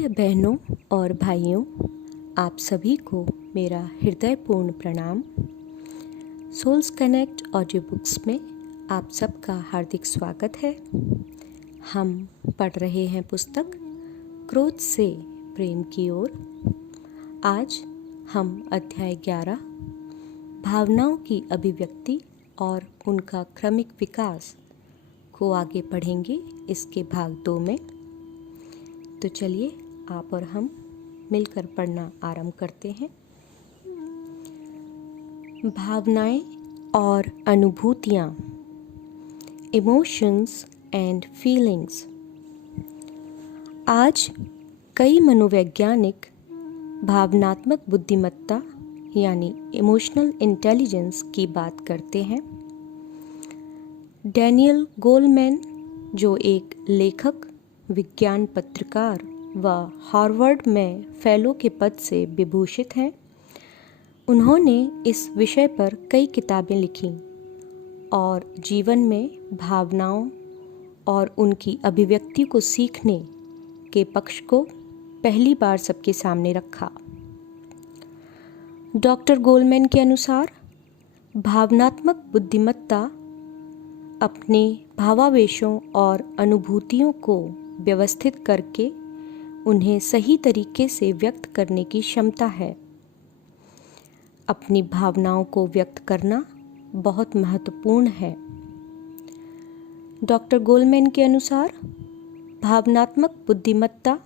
प्रिय बहनों और भाइयों, आप सभी को मेरा हृदयपूर्ण प्रणाम। सोल्स कनेक्ट ऑडियो बुक्स में आप सबका हार्दिक स्वागत है। हम पढ़ रहे हैं पुस्तक क्रोध से प्रेम की ओर। आज हम अध्याय 11 भावनाओं की अभिव्यक्ति और उनका क्रमिक विकास को आगे पढ़ेंगे इसके भाग 2 में। तो चलिए आप और हम मिलकर पढ़ना आरंभ करते हैं। भावनाएं और अनुभूतियाँ, इमोशंस एंड फीलिंग्स। आज कई मनोवैज्ञानिक भावनात्मक बुद्धिमत्ता यानी इमोशनल इंटेलिजेंस की बात करते हैं। डैनियल गोलमैन, जो एक लेखक, विज्ञान पत्रकार व हार्वर्ड में फेलो के पद से विभूषित हैं, उन्होंने इस विषय पर कई किताबें लिखीं और जीवन में भावनाओं और उनकी अभिव्यक्ति को सीखने के पक्ष को पहली बार सबके सामने रखा। डॉक्टर गोलमैन के अनुसार भावनात्मक बुद्धिमत्ता अपने भावावेशों और अनुभूतियों को व्यवस्थित करके उन्हें सही तरीके से व्यक्त करने की क्षमता है। अपनी भावनाओं को व्यक्त करना बहुत महत्वपूर्ण है। डॉक्टर गोलमैन के अनुसार भावनात्मक बुद्धिमत्ता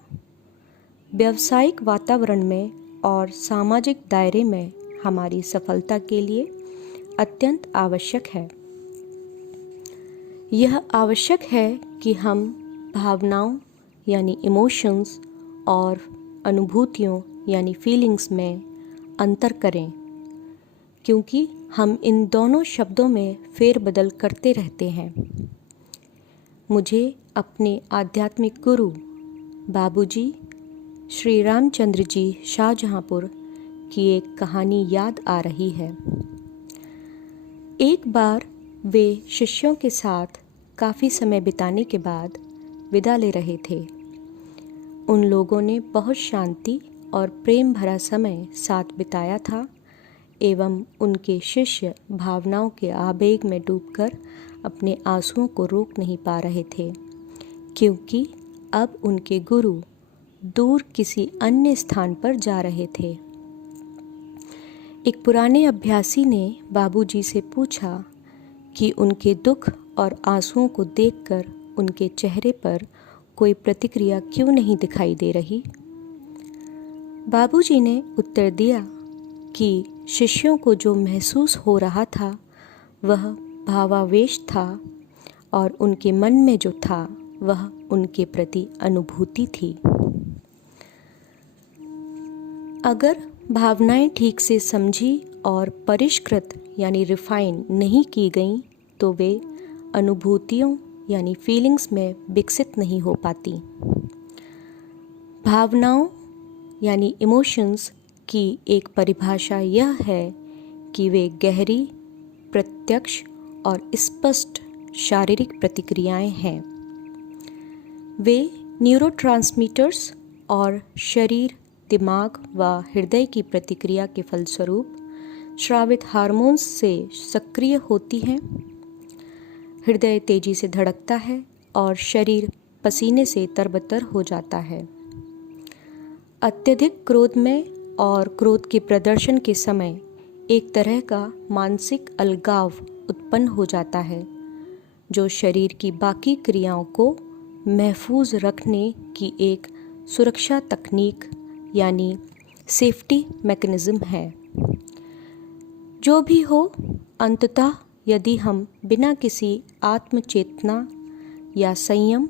व्यावसायिक वातावरण में और सामाजिक दायरे में हमारी सफलता के लिए अत्यंत आवश्यक है। यह आवश्यक है कि हम भावनाओं यानी इमोशंस और अनुभूतियों यानी फीलिंग्स में अंतर करें, क्योंकि हम इन दोनों शब्दों में फेरबदल करते रहते हैं। मुझे अपने आध्यात्मिक गुरु बाबूजी श्री रामचंद्र जी शाहजहाँपुर की एक कहानी याद आ रही है। एक बार वे शिष्यों के साथ काफ़ी समय बिताने के बाद विदा ले रहे थे। उन लोगों ने बहुत शांति और प्रेम भरा समय साथ बिताया था एवं उनके शिष्य भावनाओं के आवेग में डूबकर अपने आंसुओं को रोक नहीं पा रहे थे, क्योंकि अब उनके गुरु दूर किसी अन्य स्थान पर जा रहे थे। एक पुराने अभ्यासी ने बाबूजी से पूछा कि उनके दुख और आंसुओं को देखकर उनके चेहरे पर कोई प्रतिक्रिया क्यों नहीं दिखाई दे रही। बाबूजी ने उत्तर दिया कि शिष्यों को जो महसूस हो रहा था वह भावावेश था और उनके मन में जो था वह उनके प्रति अनुभूति थी। अगर भावनाएं ठीक से समझी और परिष्कृत यानी रिफाइन नहीं की गईं तो वे अनुभूतियों यानी फीलिंग्स में विकसित नहीं हो पाती। भावनाओं यानी इमोशंस की एक परिभाषा यह है कि वे गहरी, प्रत्यक्ष और स्पष्ट शारीरिक प्रतिक्रियाएं हैं। वे न्यूरोट्रांसमीटर्स और शरीर, दिमाग व हृदय की प्रतिक्रिया के फलस्वरूप स्रावित हार्मोन्स से सक्रिय होती हैं। हृदय तेजी से धड़कता है और शरीर पसीने से तरबतर हो जाता है। अत्यधिक क्रोध में और क्रोध के प्रदर्शन के समय एक तरह का मानसिक अलगाव उत्पन्न हो जाता है, जो शरीर की बाकी क्रियाओं को महफूज रखने की एक सुरक्षा तकनीक यानी सेफ्टी मैकेनिज्म है। जो भी हो, अंततः यदि हम बिना किसी आत्मचेतना या संयम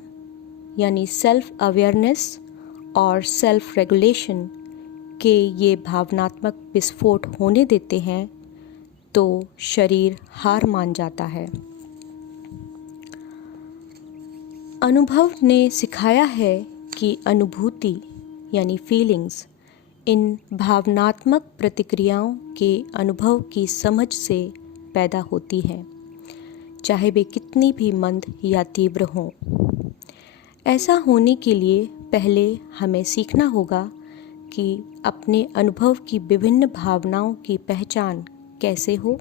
यानी सेल्फ अवेयरनेस और सेल्फ रेगुलेशन के ये भावनात्मक विस्फोट होने देते हैं तो शरीर हार मान जाता है। अनुभव ने सिखाया है कि अनुभूति यानी फीलिंग्स इन भावनात्मक प्रतिक्रियाओं के अनुभव की समझ से पैदा होती हैं, चाहे वे कितनी भी मंद या तीव्र हों। ऐसा होने के लिए पहले हमें सीखना होगा कि अपने अनुभव की विभिन्न भावनाओं की पहचान कैसे हो,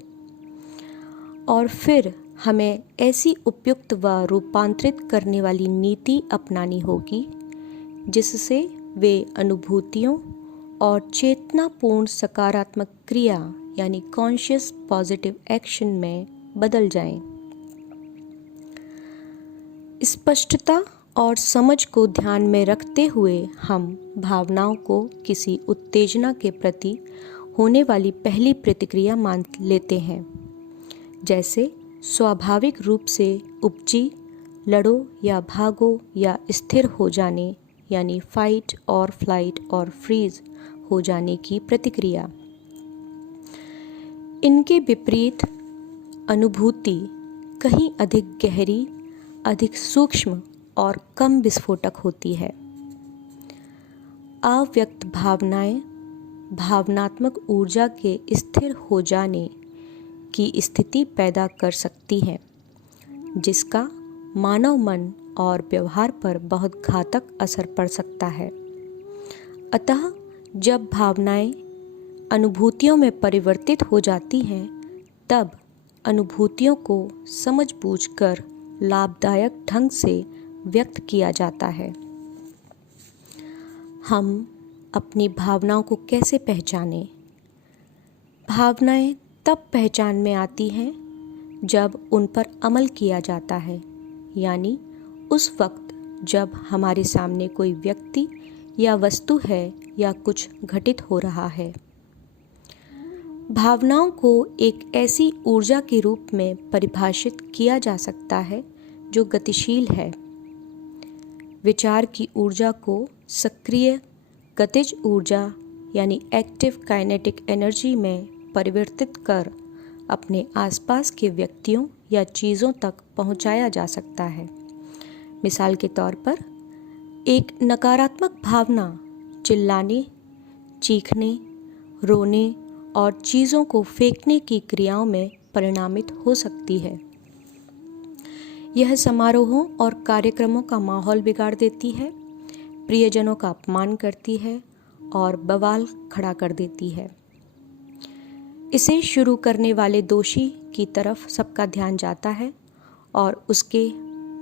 और फिर हमें ऐसी उपयुक्त व रूपांतरित करने वाली नीति अपनानी होगी जिससे वे अनुभूतियों और चेतनापूर्ण सकारात्मक क्रिया यानी कॉन्शियस पॉजिटिव एक्शन में बदल जाएं। स्पष्टता और समझ को ध्यान में रखते हुए हम भावनाओं को किसी उत्तेजना के प्रति होने वाली पहली प्रतिक्रिया मान लेते हैं, जैसे स्वाभाविक रूप से उपजी लड़ो या भागो या स्थिर हो जाने यानी फाइट और फ्लाइट और फ्रीज हो जाने की प्रतिक्रिया। इनके विपरीत अनुभूति कहीं अधिक गहरी, अधिक सूक्ष्म और कम विस्फोटक होती है। अव्यक्त भावनाएं भावनात्मक ऊर्जा के स्थिर हो जाने की स्थिति पैदा कर सकती हैं, जिसका मानव मन और व्यवहार पर बहुत घातक असर पड़ सकता है। अतः जब भावनाएं अनुभूतियों में परिवर्तित हो जाती हैं, तब अनुभूतियों को समझबूझकर लाभदायक ढंग से व्यक्त किया जाता है। हम अपनी भावनाओं को कैसे पहचानें? भावनाएं तब पहचान में आती हैं जब उन पर अमल किया जाता है, यानी उस वक्त जब हमारे सामने कोई व्यक्ति या वस्तु है या कुछ घटित हो रहा है। भावनाओं को एक ऐसी ऊर्जा के रूप में परिभाषित किया जा सकता है जो गतिशील है। विचार की ऊर्जा को सक्रिय गतिज ऊर्जा यानी एक्टिव काइनेटिक एनर्जी में परिवर्तित कर अपने आसपास के व्यक्तियों या चीज़ों तक पहुंचाया जा सकता है। मिसाल के तौर पर, एक नकारात्मक भावना चिल्लाने, चीखने, रोने और चीज़ों को फेंकने की क्रियाओं में परिणामित हो सकती है। यह समारोहों और कार्यक्रमों का माहौल बिगाड़ देती है, प्रियजनों का अपमान करती है और बवाल खड़ा कर देती है। इसे शुरू करने वाले दोषी की तरफ सबका ध्यान जाता है और उसके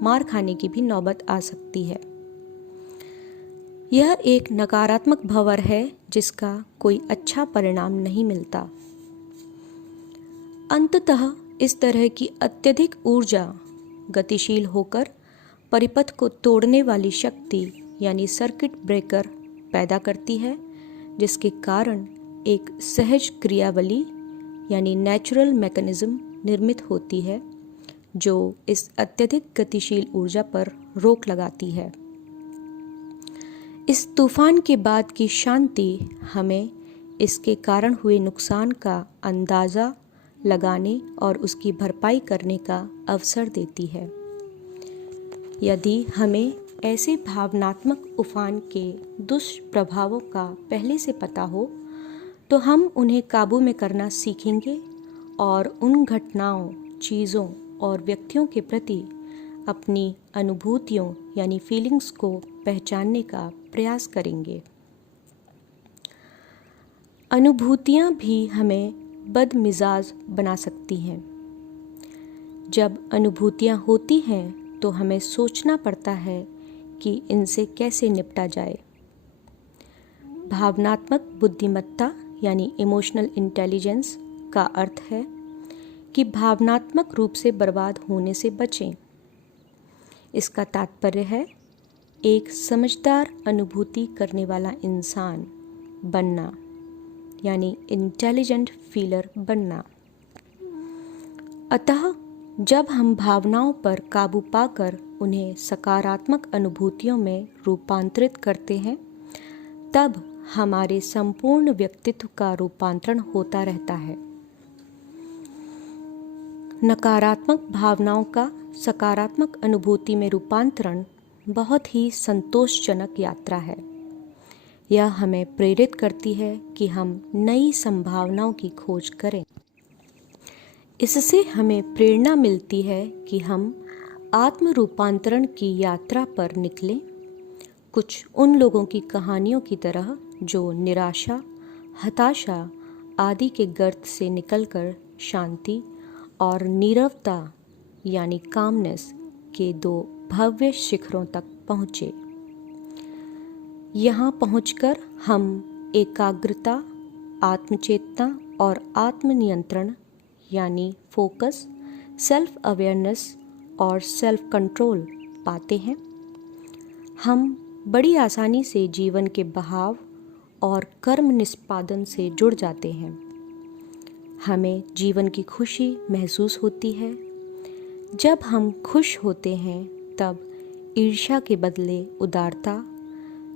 मार खाने की भी नौबत आ सकती है। यह एक नकारात्मक भंवर है जिसका कोई अच्छा परिणाम नहीं मिलता। अंततः इस तरह की अत्यधिक ऊर्जा गतिशील होकर परिपथ को तोड़ने वाली शक्ति यानी सर्किट ब्रेकर पैदा करती है, जिसके कारण एक सहज क्रियावली यानी नेचुरल मैकेनिज्म निर्मित होती है जो इस अत्यधिक गतिशील ऊर्जा पर रोक लगाती है। इस तूफान के बाद की शांति हमें इसके कारण हुए नुकसान का अंदाज़ा लगाने और उसकी भरपाई करने का अवसर देती है। यदि हमें ऐसे भावनात्मक उफान के दुष्प्रभावों का पहले से पता हो तो हम उन्हें काबू में करना सीखेंगे और उन घटनाओं, चीज़ों और व्यक्तियों के प्रति अपनी अनुभूतियों यानी फीलिंग्स को पहचानने का प्रयास करेंगे। अनुभूतियाँ भी हमें बदमिजाज बना सकती हैं। जब अनुभूतियाँ होती हैं तो हमें सोचना पड़ता है कि इनसे कैसे निपटा जाए। भावनात्मक बुद्धिमत्ता यानी इमोशनल इंटेलिजेंस का अर्थ है कि भावनात्मक रूप से बर्बाद होने से बचें। इसका तात्पर्य है एक समझदार अनुभूति करने वाला इंसान बनना यानी इंटेलिजेंट फीलर बनना। अतः जब हम भावनाओं पर काबू पाकर उन्हें सकारात्मक अनुभूतियों में रूपांतरित करते हैं, तब हमारे संपूर्ण व्यक्तित्व का रूपांतरण होता रहता है। नकारात्मक भावनाओं का सकारात्मक अनुभूति में रूपांतरण बहुत ही संतोषजनक यात्रा है। यह हमें प्रेरित करती है कि हम नई संभावनाओं की खोज करें। इससे हमें प्रेरणा मिलती है कि हम आत्म रूपांतरण की यात्रा पर निकलें कुछ उन लोगों की कहानियों की तरह जो निराशा, हताशा आदि के गर्त से निकलकर शांति और नीरवता यानी कामनेस के दो भव्य शिखरों तक पहुँचे। यहाँ पहुँचकर हम एकाग्रता, आत्मचेतना और आत्मनियंत्रण यानी फोकस, सेल्फ अवेयरनेस और सेल्फ कंट्रोल पाते हैं। हम बड़ी आसानी से जीवन के बहाव और कर्म निष्पादन से जुड़ जाते हैं। हमें जीवन की खुशी महसूस होती है। जब हम खुश होते हैं तब ईर्ष्या के बदले उदारता,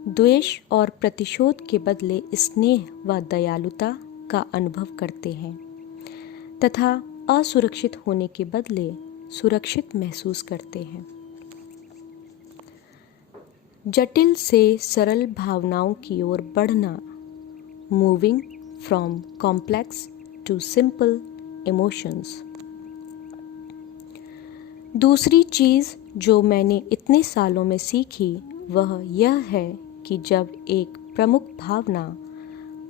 द्वेष और प्रतिशोध के बदले स्नेह व दयालुता का अनुभव करते हैं तथा असुरक्षित होने के बदले सुरक्षित महसूस करते हैं। जटिल से सरल भावनाओं की ओर बढ़ना, moving from complex to simple emotions. दूसरी चीज़ जो मैंने इतने सालों में सीखी वह यह है कि जब एक प्रमुख भावना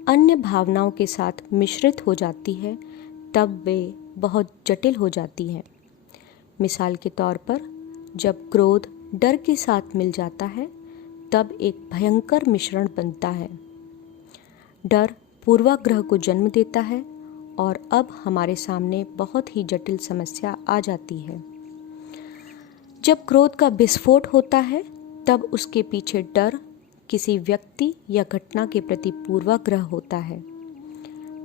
अन्य भावनाओं के साथ मिश्रित हो जाती है तब वे बहुत जटिल हो जाती हैं। मिसाल के तौर पर जब क्रोध डर के साथ मिल जाता है तब एक भयंकर मिश्रण बनता है। डर पूर्वाग्रह को जन्म देता है और अब हमारे सामने बहुत ही जटिल समस्या आ जाती है। जब क्रोध का विस्फोट होता है तब उसके पीछे डर, किसी व्यक्ति या घटना के प्रति पूर्वाग्रह होता है।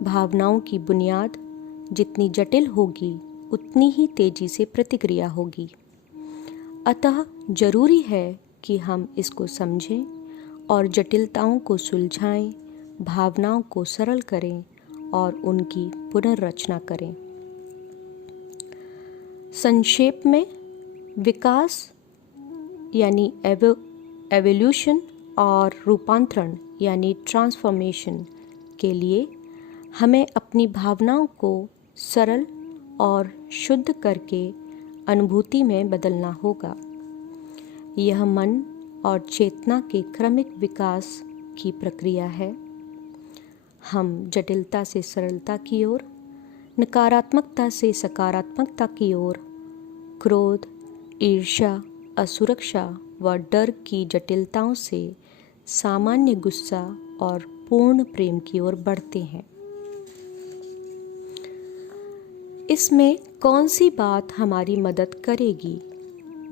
भावनाओं की बुनियाद जितनी जटिल होगी उतनी ही तेजी से प्रतिक्रिया होगी। अतः जरूरी है कि हम इसको समझें और जटिलताओं को सुलझाएं, भावनाओं को सरल करें और उनकी पुनर्रचना करें। संक्षेप में, विकास यानी एवोल्यूशन और रूपांतरण यानी ट्रांसफॉर्मेशन के लिए हमें अपनी भावनाओं को सरल और शुद्ध करके अनुभूति में बदलना होगा। यह मन और चेतना के क्रमिक विकास की प्रक्रिया है। हम जटिलता से सरलता की ओर, नकारात्मकता से सकारात्मकता की ओर, क्रोध, ईर्ष्या, असुरक्षा व डर की जटिलताओं से सामान्य गुस्सा और पूर्ण प्रेम की ओर बढ़ते हैं। इसमें कौन सी बात हमारी मदद करेगी?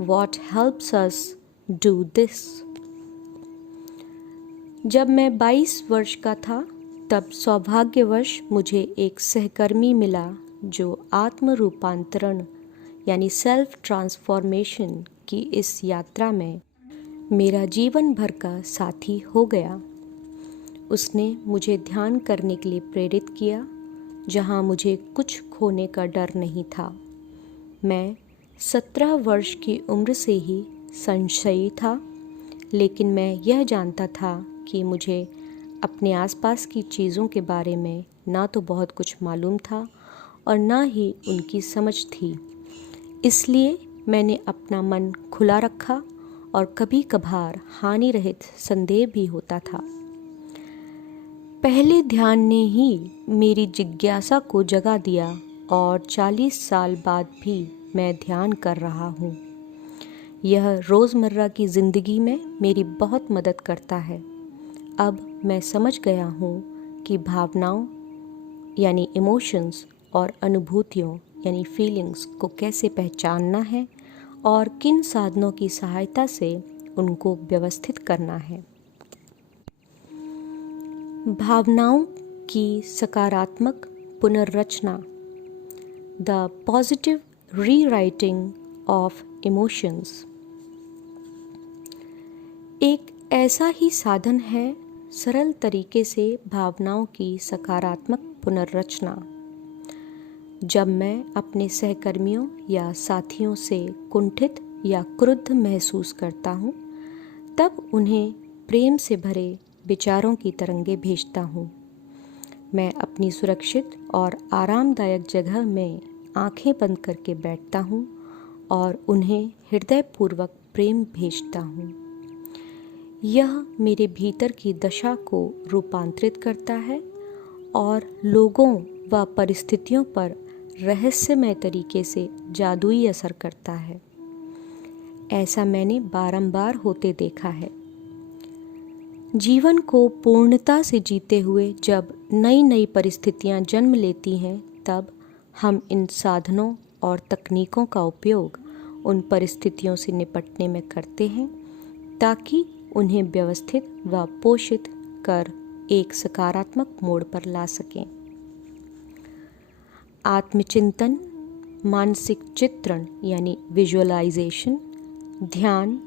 What helps us do this? जब मैं 22 वर्ष का था तब सौभाग्यवश मुझे एक सहकर्मी मिला जो आत्म रूपांतरण यानी सेल्फ ट्रांसफॉर्मेशन की इस यात्रा में मेरा जीवन भर का साथी हो गया। उसने मुझे ध्यान करने के लिए प्रेरित किया, जहाँ मुझे कुछ खोने का डर नहीं था। मैं 17 वर्ष की उम्र से ही संशयी था, लेकिन मैं यह जानता था कि मुझे अपने आसपास की चीज़ों के बारे में ना तो बहुत कुछ मालूम था और ना ही उनकी समझ थी। इसलिए मैंने अपना मन खुला रखा और कभी कभार हानि रहित संदेह भी होता था। पहले ध्यान ने ही मेरी जिज्ञासा को जगा दिया और 40 साल बाद भी मैं ध्यान कर रहा हूँ। यह रोज़मर्रा की ज़िंदगी में मेरी बहुत मदद करता है। अब मैं समझ गया हूँ कि भावनाओं यानी इमोशंस और अनुभूतियों यानी फीलिंग्स को कैसे पहचानना है और किन साधनों की सहायता से उनको व्यवस्थित करना है। भावनाओं की सकारात्मक पुनर्रचना, the positive rewriting of emotions, एक ऐसा ही साधन है सरल तरीके से भावनाओं की सकारात्मक पुनर्रचना। जब मैं अपने सहकर्मियों या साथियों से कुंठित या क्रुद्ध महसूस करता हूँ, तब उन्हें प्रेम से भरे विचारों की तरंगे भेजता हूँ। मैं अपनी सुरक्षित और आरामदायक जगह में आंखें बंद करके बैठता हूँ और उन्हें हृदयपूर्वक प्रेम भेजता हूँ। यह मेरे भीतर की दशा को रूपांतरित करता है और लोगों व परिस्थितियों पर रहस्यमय तरीके से जादुई असर करता है। ऐसा मैंने बारंबार होते देखा है। जीवन को पूर्णता से जीते हुए जब नई नई परिस्थितियां जन्म लेती हैं, तब हम इन साधनों और तकनीकों का उपयोग उन परिस्थितियों से निपटने में करते हैं ताकि उन्हें व्यवस्थित व पोषित कर एक सकारात्मक मोड़ पर ला सकें। आत्मचिंतन, मानसिक चित्रण यानी विजुअलाइजेशन, ध्यान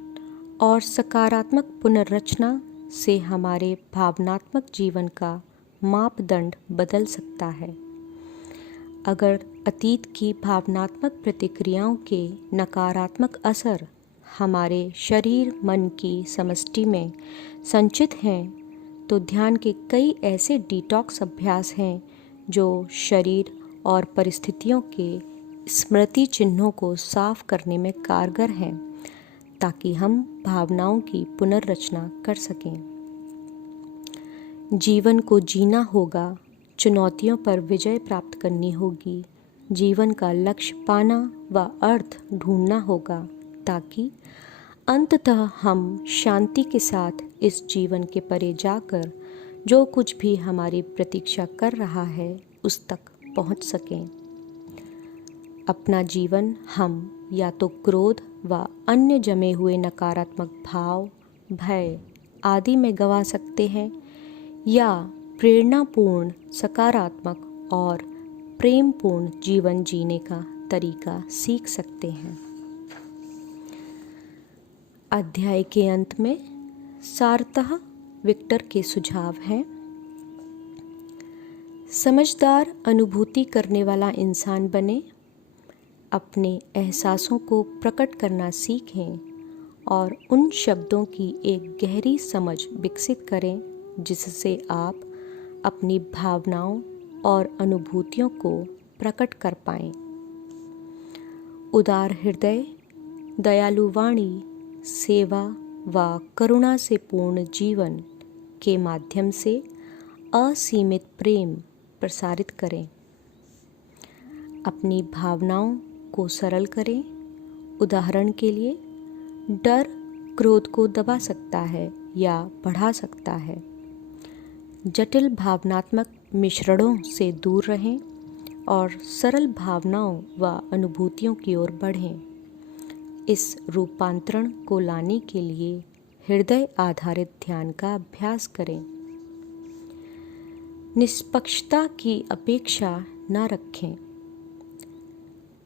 और सकारात्मक पुनर्रचना से हमारे भावनात्मक जीवन का मापदंड बदल सकता है। अगर अतीत की भावनात्मक प्रतिक्रियाओं के नकारात्मक असर हमारे शरीर मन की समष्टि में संचित हैं, तो ध्यान के कई ऐसे डिटॉक्स अभ्यास हैं जो शरीर और परिस्थितियों के स्मृति चिन्हों को साफ करने में कारगर हैं, ताकि हम भावनाओं की पुनर्रचना कर सकें। जीवन को जीना होगा, चुनौतियों पर विजय प्राप्त करनी होगी, जीवन का लक्ष्य पाना व अर्थ ढूंढना होगा, ताकि अंततः हम शांति के साथ इस जीवन के परे जाकर जो कुछ भी हमारी प्रतीक्षा कर रहा है उस तक पहुंच सकें। अपना जीवन हम या तो क्रोध व अन्य जमे हुए नकारात्मक भाव, भय आदि में गंवा सकते हैं या प्रेरणापूर्ण, सकारात्मक और प्रेमपूर्ण जीवन जीने का तरीका सीख सकते हैं। अध्याय के अंत में सारतः विक्टर के सुझाव हैं। समझदार, अनुभूति करने वाला इंसान बने, अपने एहसासों को प्रकट करना सीखें और उन शब्दों की एक गहरी समझ विकसित करें जिससे आप अपनी भावनाओं और अनुभूतियों को प्रकट कर पाएं। उदार हृदय, दयालु वाणी, सेवा व करुणा से पूर्ण जीवन के माध्यम से असीमित प्रेम प्रसारित करें। अपनी भावनाओं को सरल करें। उदाहरण के लिए, डर क्रोध को दबा सकता है या बढ़ा सकता है। जटिल भावनात्मक मिश्रणों से दूर रहें और सरल भावनाओं व अनुभूतियों की ओर बढ़ें। इस रूपांतरण को लाने के लिए हृदय आधारित ध्यान का अभ्यास करें। निष्पक्षता की अपेक्षा न रखें।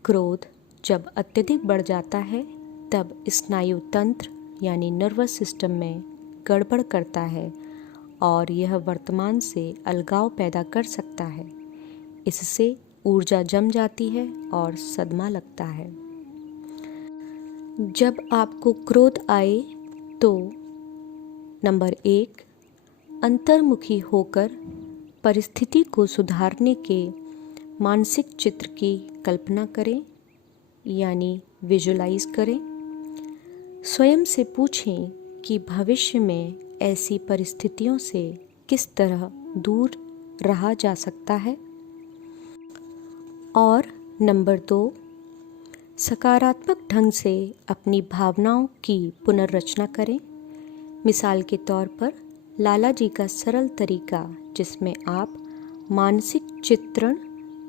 क्रोध जब अत्यधिक बढ़ जाता है तब स्नायु तंत्र यानी नर्वस सिस्टम में गड़बड़ करता है और यह वर्तमान से अलगाव पैदा कर सकता है। इससे ऊर्जा जम जाती है और सदमा लगता है। जब आपको क्रोध आए तो नंबर 1, अंतर्मुखी होकर परिस्थिति को सुधारने के मानसिक चित्र की कल्पना करें यानी विजुलाइज करें। स्वयं से पूछें कि भविष्य में ऐसी परिस्थितियों से किस तरह दूर रहा जा सकता है। और नंबर 2, सकारात्मक ढंग से अपनी भावनाओं की पुनर्रचना करें। मिसाल के तौर पर लाला जी का सरल तरीका जिसमें आप मानसिक चित्रण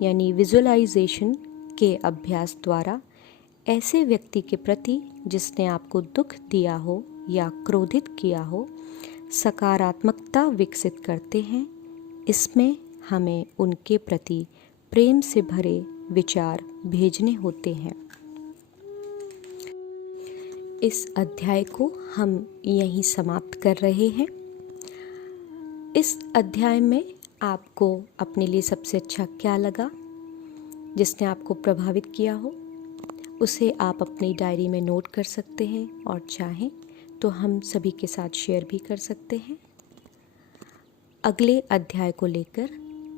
यानी विजुअलाइजेशन के अभ्यास द्वारा ऐसे व्यक्ति के प्रति जिसने आपको दुख दिया हो या क्रोधित किया हो सकारात्मकता विकसित करते हैं। इसमें हमें उनके प्रति प्रेम से भरे विचार भेजने होते हैं। इस अध्याय को हम यहीं समाप्त कर रहे हैं। इस अध्याय में आपको अपने लिए सबसे अच्छा क्या लगा, जिसने आपको प्रभावित किया हो, उसे आप अपनी डायरी में नोट कर सकते हैं और चाहें तो हम सभी के साथ शेयर भी कर सकते हैं। अगले अध्याय को लेकर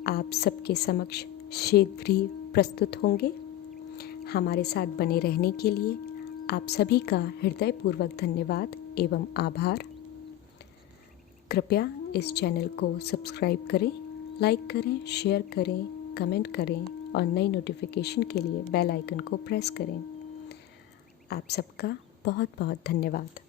आप सबके समक्ष शीघ्र ही प्रस्तुत होंगे। हमारे साथ बने रहने के लिए आप सभी का हृदयपूर्वक धन्यवाद एवं आभार। कृपया इस चैनल को सब्सक्राइब करें, लाइक करें, शेयर करें, कमेंट करें और नई नोटिफिकेशन के लिए बेल आइकन को प्रेस करें। आप सबका बहुत बहुत धन्यवाद।